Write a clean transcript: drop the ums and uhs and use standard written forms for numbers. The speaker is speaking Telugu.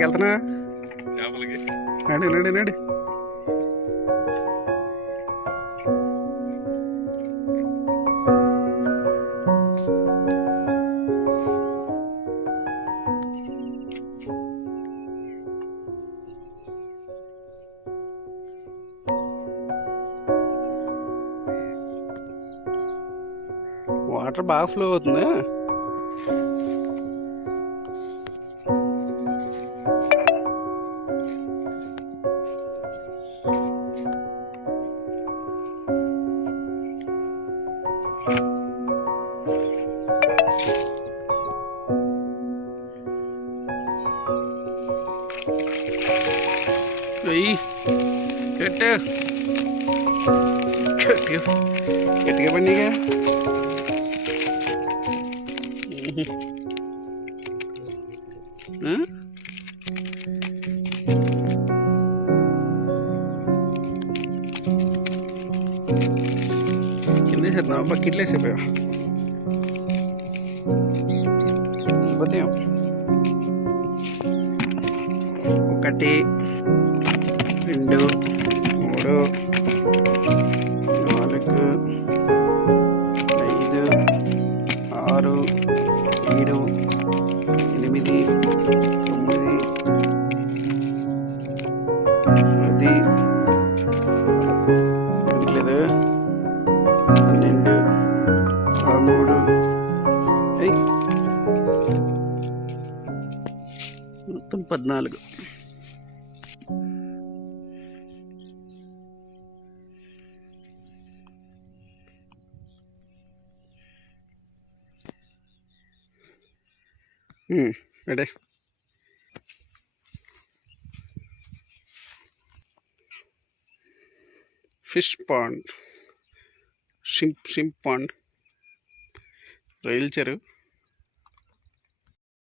ఎక్కడికి వెళ్తున్నా? నడు నడు నడు. వాటర్ బాగా ఫ్లో అవుతుందా? గట్టిగా గట్టిగా పండిగా. కింద వేసేద్దాం. బకెట్లు వేసేపోయా పోతే 1 2 3 4 5 6 7 8 9 10 11 13 మొత్తం 14. Ready. Fish pond, shrimp pond, రొయ్యల చెరువు.